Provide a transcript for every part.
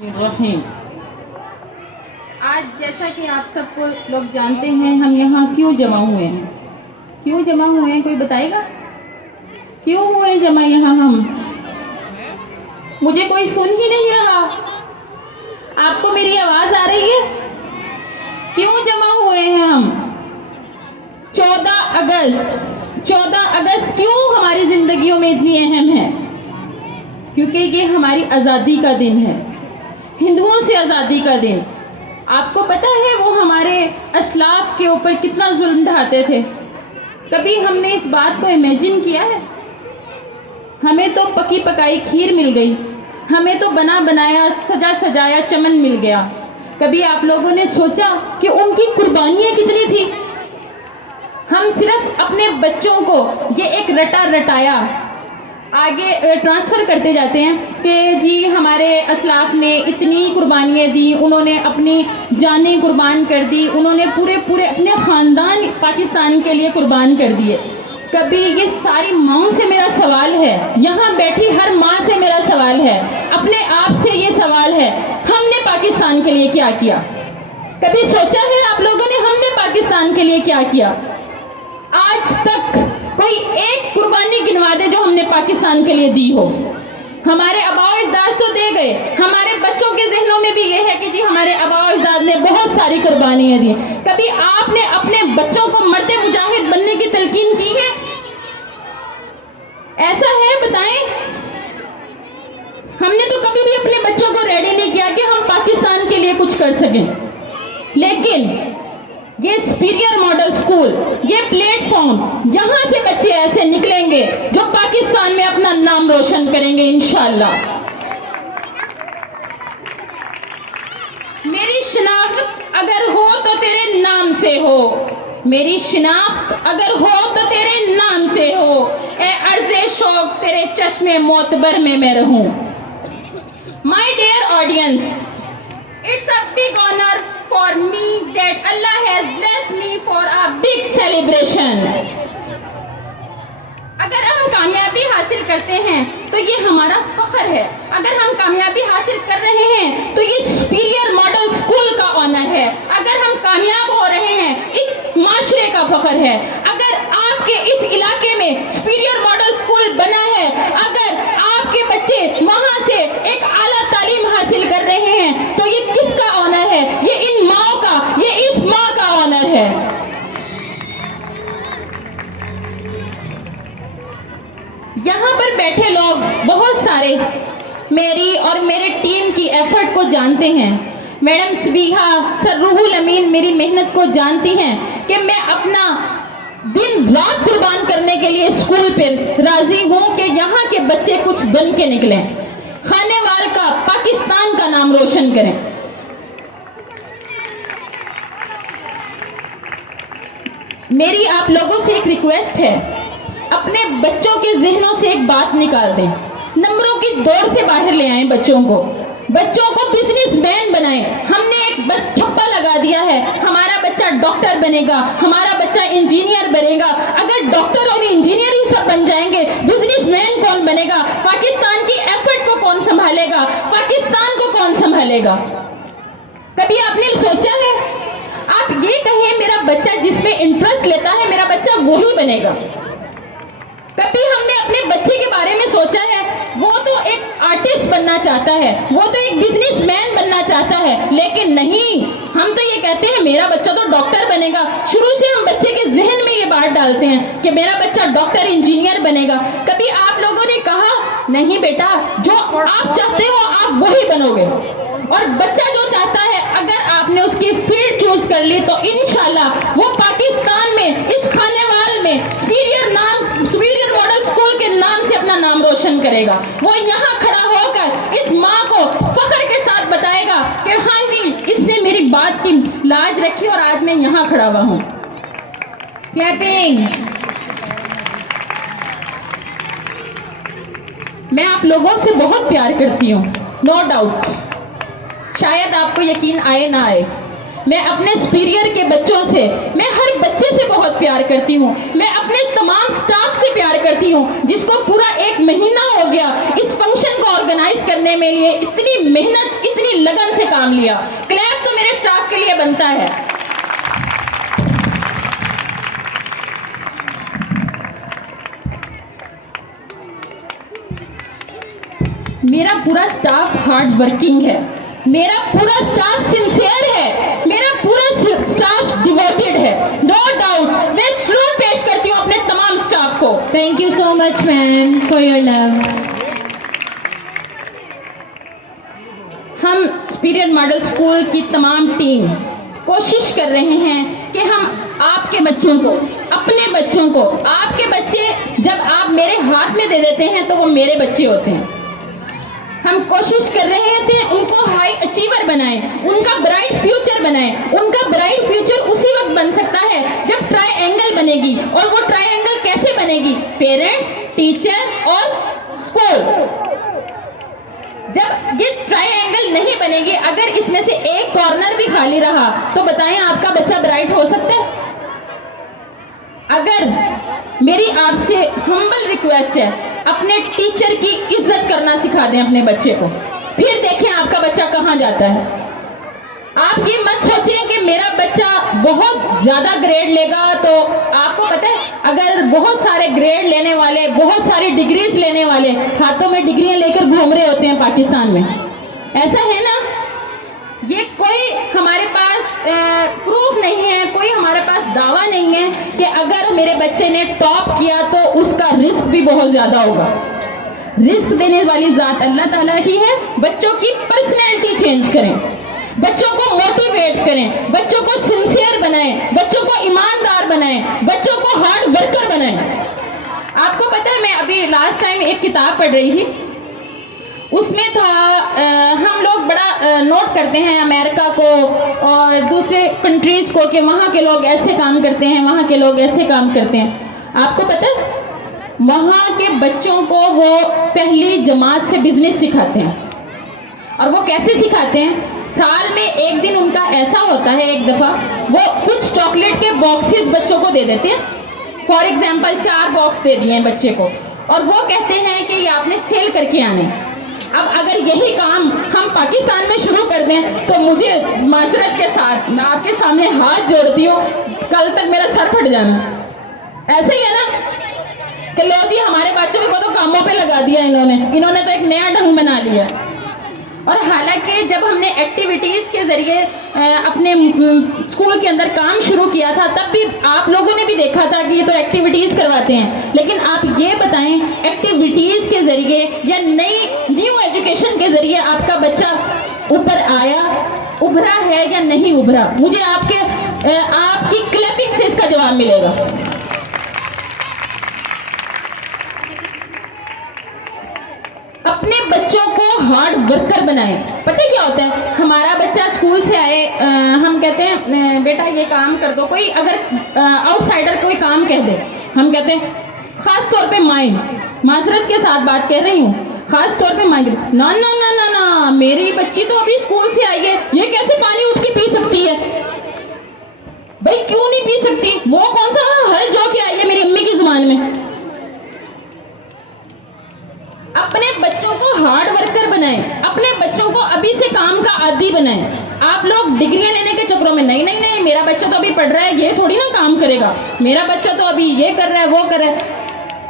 रहीम। आज जैसा कि आप सबको लोग जानते हैं, हम यहाँ क्यों जमा हुए हैं? क्यों जमा हुए हैं, कोई बताएगा? क्यों हुए जमा यहाँ हम? मुझे कोई सुन ही नहीं रहा। आपको मेरी आवाज आ रही है? क्यों जमा हुए हैं हम? 14 अगस्त क्यों हमारी जिंदगियों में इतनी अहम है? क्योंकि ये हमारी आज़ादी का दिन है, हिंदुओं से आज़ादी का दिन। आपको पता है वो हमारे असलाफ के ऊपर कितना जुल्म ढाते थे? कभी हमने इस बात को इमेजिन किया है? हमें तो पकी पकाई खीर मिल गई, हमें तो बना बनाया सजा सजाया चमन मिल गया। कभी आप लोगों ने सोचा कि उनकी कुर्बानियाँ कितनी थी? हम सिर्फ अपने बच्चों को ये एक रटा रटाया आगे ट्रांसफ़र करते जाते हैं कि जी हमारे असलाफ ने इतनी कुर्बानियाँ दी, उन्होंने अपनी जानें कुर्बान कर दी, उन्होंने पूरे अपने ख़ानदान पाकिस्तान के लिए कुर्बान कर दिए। कभी ये सारी माँओं से मेरा सवाल है, यहाँ बैठी हर माँ से मेरा सवाल है, अपने आप से ये सवाल है, हमने पाकिस्तान के लिए क्या किया? कभी सोचा है आप लोगों ने हमने पाकिस्तान के लिए क्या किया? आज तक कोई एक कुर्बानी गिनवा दे जो हमने पाकिस्तान के लिए दी हो। हमारे आबाओ अजदाद तो दे गए, हमारे बच्चों के जहनों में भी ये है कि जी हमारे आबाओ अजदाद ने बहुत सारी कुर्बानियाँ दी। कभी आपने अपने बच्चों को मर्द मुजाहिद बनने की तलकीन की है? ऐसा है, बताएं। हमने तो कभी भी अपने बच्चों को रेडी नहीं किया कि हम पाकिस्तान के लिए कुछ कर सकें। लेकिन ये सुपीरियर मॉडल स्कूल, ये प्लेटफॉर्म, यहाँ से बच्चे ऐसे निकलेंगे जो पाकिस्तान में अपना नाम रोशन करेंगे इंशाअल्लाह। मेरी शिनाख्त अगर हो तो तेरे नाम से हो, मेरी शिनाख्त अगर हो तो तेरे नाम से हो, ए अर्ज़े शौक तेरे चश्मे मोतबर में मैं रहूं। My dear audience, it's a big honor for me that Allah has blessed me for a big celebration. अगर हम कामयाबी हासिल करते हैं तो ये हमारा फख्र है। अगर हम कामयाबी हासिल कर रहे हैं तो ये सुपीरियर मॉडल स्कूल का ऑनर है। अगर हम कामयाब हो रहे हैं एक माशरे का फख्र है। अगर आपके इस इलाके में सुपीरियर मॉडल स्कूल बना है, अगर आपके बच्चे वहाँ से एक आला तालीम हासिल कर रहे हैं तो ये किसका ऑनर है? ये इन माओं का, ये इस माँ का ऑनर है। यहाँ पर बैठे लोग बहुत सारे मेरी और मेरे टीम की एफर्ट को जानते हैं। मैडम सबीहा, सर रूहुल अमीन मेरी मेहनत को जानती हैं कि मैं अपना दिन रात कुर्बान करने के लिए स्कूल पर राजी हूँ कि यहाँ के बच्चे कुछ बन के निकलें, खानेवाल का, पाकिस्तान का नाम रोशन करें। मेरी आप लोगों से एक रिक्वेस्ट है, अपने बच्चों के जहनों से एक बात निकाल दें, नंबरों की दौड़ से बाहर ले आएं बच्चों को बिजनेसमैन बनाएं। हमने एक बस ठप्पा लगा दिया है, हमारा बच्चा डॉक्टर बनेगा, हमारा बच्चा इंजीनियर बनेगा। अगर डॉक्टर और इंजीनियर ही सब बन जाएंगे, बिजनेसमैन कौन बनेगा? पाकिस्तान की एफर्ट को कौन संभालेगा? पाकिस्तान को कौन संभालेगा? कभी आपने सोचा है? आप ये कहें मेरा बच्चा जिसमें इंटरेस्ट लेता है, मेरा बच्चा वही बनेगा। कभी हमने अपने बच्चे के बारे में सोचा है? वो तो एक आर्टिस्ट बनना चाहता है, वो तो एक बिजनेसमैन बनना चाहता है, लेकिन नहीं, हम तो ये कहते हैं मेरा बच्चा तो डॉक्टर बनेगा। शुरू से हम बच्चे के जहन में ये बात डालते हैं कि मेरा बच्चा डॉक्टर इंजीनियर बनेगा। कभी आप लोगों ने कहा नहीं बेटा, जो आप चाहते हो आप वही बनोगे। और बच्चा जो चाहता है, अगर आपने उसकी फील्ड चूज कर ली तो इंशाल्लाह वो पाकिस्तान में इस खानेवाल में सुपीरियर मॉडल स्कूल के नाम से अपना नाम रोशन करेगा। वो यहाँ खड़ा होकर इस माँ को फख्र के साथ बताएगा कि हाँ जी, इसने मेरी बात की लाज रखी और आज मैं यहाँ खड़ा हुआ हूँ। क्लैपिंग। मैं आप लोगों से बहुत प्यार करती हूँ, नो डाउट। शायद आपको यकीन आए ना आए, मैं अपने सुपीरियर के बच्चों से, मैं हर बच्चे से बहुत प्यार करती हूँ। मैं अपने तमाम स्टाफ से प्यार करती हूँ, जिसको पूरा 1 महीना हो गया इस फंक्शन को ऑर्गेनाइज करने में लिए इतनी मेहनत, इतनी काम लिया। क्लैप तो मेरे स्टाफ के लिए बनता है। मेरा पूरा स्टाफ हार्ड वर्किंग है, मेरा पूरा स्टाफ सिंसियर है, मेरा पूरा स्टाफ डिवोटेड है। नो डाउट मैं सलूट पेश करती हूँ अपने तमाम स्टाफ को। Thank you so much, ma'am, for your love. हम सुपीरियर मॉडल स्कूल की तमाम टीम कोशिश कर रहे हैं कि हम आपके बच्चों को, अपने बच्चों को, आपके बच्चे जब आप मेरे हाथ में दे देते हैं तो वो मेरे बच्चे होते हैं। हम कोशिश कर रहे थे उनको हाई अचीवर बनाएं, उनका ब्राइट फ्यूचर बनाएं। उनका ब्राइट फ्यूचर उसी वक्त बन सकता है जब ट्रायंगल बनेगी। और वो ट्रायंगल कैसे बनेगी? पेरेंट्स, टीचर और स्कूल। जब ये ट्रायंगल नहीं बनेगी, अगर इसमें से एक कॉर्नर भी खाली रहा तो बताएं आपका बच्चा ब्राइट हो सकता है? अगर मेरी आपसे हम्बल रिक्वेस्ट है, अपने टीचर की इज्जत करना सिखा दें अपने बच्चे को, फिर देखें आपका बच्चा कहाँ जाता है। आप ये मत सोचें कि मेरा बच्चा बहुत ज्यादा ग्रेड लेगा। तो आपको पता है, अगर बहुत सारे ग्रेड लेने वाले, बहुत सारी डिग्रीज लेने वाले हाथों में डिग्रियां लेकर घूम रहे होते हैं पाकिस्तान में, ऐसा है ना? ये कोई हमारे पास प्रूफ नहीं है, कोई हमारे पास दावा नहीं है कि अगर मेरे बच्चे ने टॉप किया तो उसका रिस्क भी बहुत ज्यादा होगा। रिस्क देने वाली जात अल्लाह ताला ही है। बच्चों की पर्सनैलिटी चेंज करें, बच्चों को मोटिवेट करें, बच्चों को सिंसियर बनाएं, बच्चों को ईमानदार बनाएं, बच्चों को हार्ड वर्कर बनाएं। आपको पता है, मैं अभी लास्ट टाइम एक किताब पढ़ रही थी, उसमें था हम लोग बड़ा नोट करते हैं अमेरिका को और दूसरे कंट्रीज़ को कि वहाँ के लोग ऐसे काम करते हैं, वहाँ के लोग ऐसे काम करते हैं। आपको पता है, वहाँ के बच्चों को वो पहली जमात से बिजनेस सिखाते हैं। और वो कैसे सिखाते हैं? साल में एक दिन उनका ऐसा होता है, एक दफ़ा वो कुछ चॉकलेट के बॉक्सेस बच्चों को दे देते हैं। फॉर एग्जाम्पल 4 बॉक्स दे दिए हैं बच्चे को, और वो कहते हैं कि ये आपने सेल करके आने। अब अगर यही काम हम पाकिस्तान में शुरू कर दें तो मुझे माजरत के साथ मैं आपके सामने हाथ जोड़ती हूँ, कल तक मेरा सर फट जाना। ऐसे ही है ना कि लो जी, हमारे बच्चों को तो कामों पे लगा दिया इन्होंने तो एक नया ढंग बना लिया। और हालांकि जब हमने एक्टिविटीज़ के ज़रिए अपने स्कूल के अंदर काम शुरू किया था, तब भी आप लोगों ने भी देखा था कि ये तो एक्टिविटीज़ करवाते हैं। लेकिन आप ये बताएं, एक्टिविटीज़ के ज़रिए या नई न्यू एजुकेशन के ज़रिए आपका बच्चा ऊपर आया, उभरा है या नहीं उभरा? मुझे आपकी क्लैपिंग से इसका जवाब मिलेगा। अपने बच्चों को हार्ड वर्कर बनाएं। पता है क्या होता है, हमारा बच्चा स्कूल से आए, हम कहते हैं बेटा ये काम कर दो। कोई अगर आउटसाइडर कोई काम कह दे, हम कहते हैं, खास तौर पे माइंड, माजरत के साथ बात कह रही हूँ, खास तौर पे माइंड, ना ना ना ना ना, मेरी बच्ची तो अभी स्कूल से आई है, ये कैसे पानी उठ के पी सकती है? भाई क्यों नहीं पी सकती? वो कौन सा हल जो के आई है मेरी अम्मी की जुबान में? अपने बच्चों को हार्ड वर्कर बनाएं, अपने बच्चों को अभी से काम का आदी बनाएं। आप लोग डिग्रियां लेने के चक्रों में नहीं नहीं नहीं, मेरा बच्चा तो अभी पढ़ रहा है, ये थोड़ी ना काम करेगा, मेरा बच्चा तो अभी ये कर रहा है, वो कर रहा है।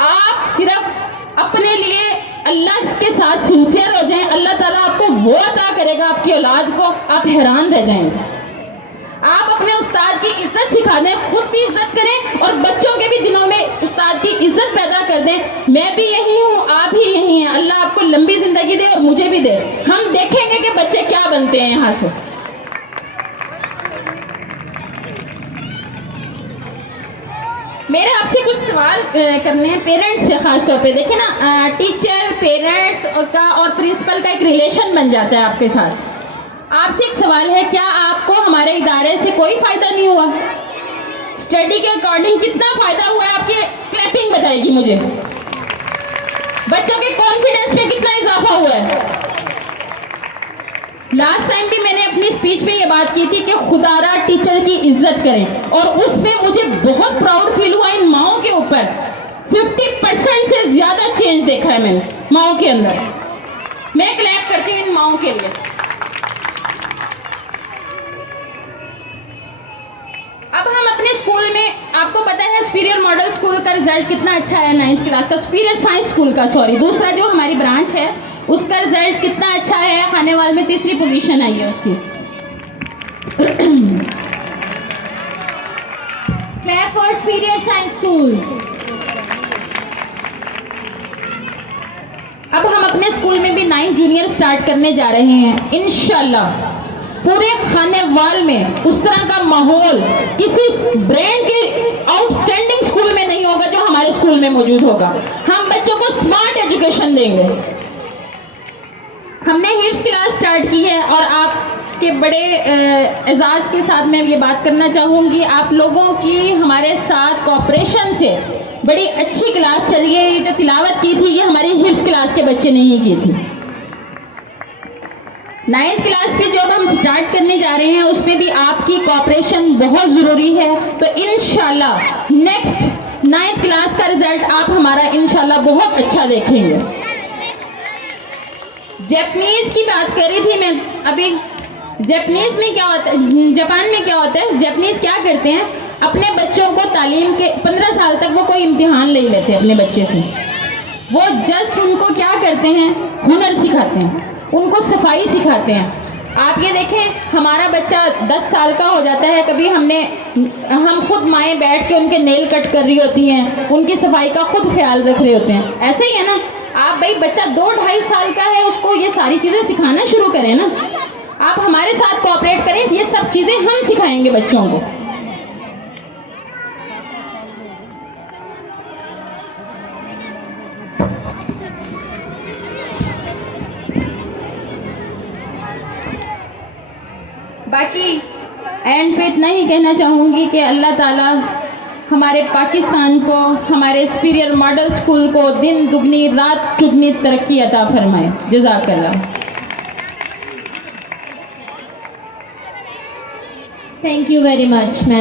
आप सिर्फ अपने लिए अल्लाह के साथ सिंसियर हो जाएं, अल्लाह ताला आपको वो अता करेगा, आपकी औलाद को, आप हैरान रह जाएंगे। आप अपने उस्ताद की इज्जत सिखा दें, खुद भी इज्जत करें और बच्चों के भी दिलों में उस्ताद की इज्जत पैदा कर दें। मैं भी यही हूँ, आप भी यही हैं। अल्लाह आपको लंबी जिंदगी दे और मुझे भी दे। हम देखेंगे कि बच्चे क्या बनते हैं यहाँ से। मेरे आपसे कुछ सवाल करने हैं पेरेंट्स से, खास तौर पे। देखिए ना, टीचर, पेरेंट्स का और प्रिंसिपल का एक रिलेशन बन जाता है आपके साथ। आपसे एक सवाल है, क्या आपको हमारे इदारे से कोई फायदा नहीं हुआ? स्टडी के अकॉर्डिंग कितना फायदा हुआ है? आपकी क्लैपिंग बताएगी मुझे। बच्चों के कॉन्फिडेंस में कितना इजाफा हुआ है? लास्ट टाइम भी मैंने अपनी स्पीच में ये बात की थी कि खुदारा टीचर की इज्जत करें, और उसमें मुझे बहुत प्राउड फील हुआ इन माओं के ऊपर। 50% से ज्यादा चेंज देखा है मैंने माओं के अंदर। मैं क्लैप करती हूँ इन माओं के लिए। आपको पता है सुपीरियर मॉडल स्कूल का रिजल्ट कितना अच्छा है 9th क्लास का, सुपीरियर साइंस स्कूल का, सॉरी, दूसरा जो हमारी ब्रांच है उसका रिजल्ट कितना अच्छा है, खानेवाल में 3री पोजीशन आई है उसकी। Clap for Superior Science School. अब हम अपने स्कूल में भी 9th जूनियर स्टार्ट करने जा रहे हैं इंशाल्लाह। पूरे खानेवाल में उस तरह का माहौल किसी ब्रांड के आउटस्टैंडिंग स्कूल में नहीं होगा जो हमारे स्कूल में मौजूद होगा। हम बच्चों को स्मार्ट एजुकेशन देंगे। हमने हिफ्स क्लास स्टार्ट की है और आपके बड़े एजाज़ के साथ मैं ये बात करना चाहूँगी, आप लोगों की हमारे साथ कोऑपरेशन से बड़ी अच्छी क्लास चली है। ये जो तिलावत की थी ये हमारी हिफ्स क्लास के बच्चे ने ही की थी। 9th क्लास पे जो अब हम स्टार्ट करने जा रहे हैं उसमें भी आपकी कोऑपरेशन बहुत ज़रूरी है। तो इंशाल्लाह नेक्स्ट 9th क्लास का रिजल्ट आप हमारा इंशाल्लाह बहुत अच्छा देखेंगे। जापानीज़ की बात कर रही थी मैं अभी। जापानीज़ में क्या होता है, जापान में क्या होता है, जापानीज़ क्या करते हैं, अपने बच्चों को तालीम के 15 साल तक वो कोई इम्तिहान ले लेते हैं अपने बच्चे से। वो जस्ट उनको क्या करते हैं, हुनर सिखाते हैं, उनको सफाई सिखाते हैं। आप ये देखें, हमारा बच्चा 10 साल का हो जाता है, कभी हम खुद माएँ बैठ के उनके नेल कट कर रही होती हैं, उनकी सफाई का खुद ख्याल रख रहे होते हैं। ऐसे ही है ना, आप भाई बच्चा 2-2.5 साल का है, उसको ये सारी चीज़ें सिखाना शुरू करें ना। आप हमारे साथ कोऑपरेट करें, ये सब चीज़ें हम सिखाएंगे बच्चों को। बाकी एंड पे इतना ही कहना चाहूँगी कि अल्लाह ताला हमारे पाकिस्तान को, हमारे सुपीरियर मॉडल स्कूल को दिन दुगनी रात चुगनी तरक्की अता फरमाए। जज़ाकल्लाह। Thank you very much, ma'am.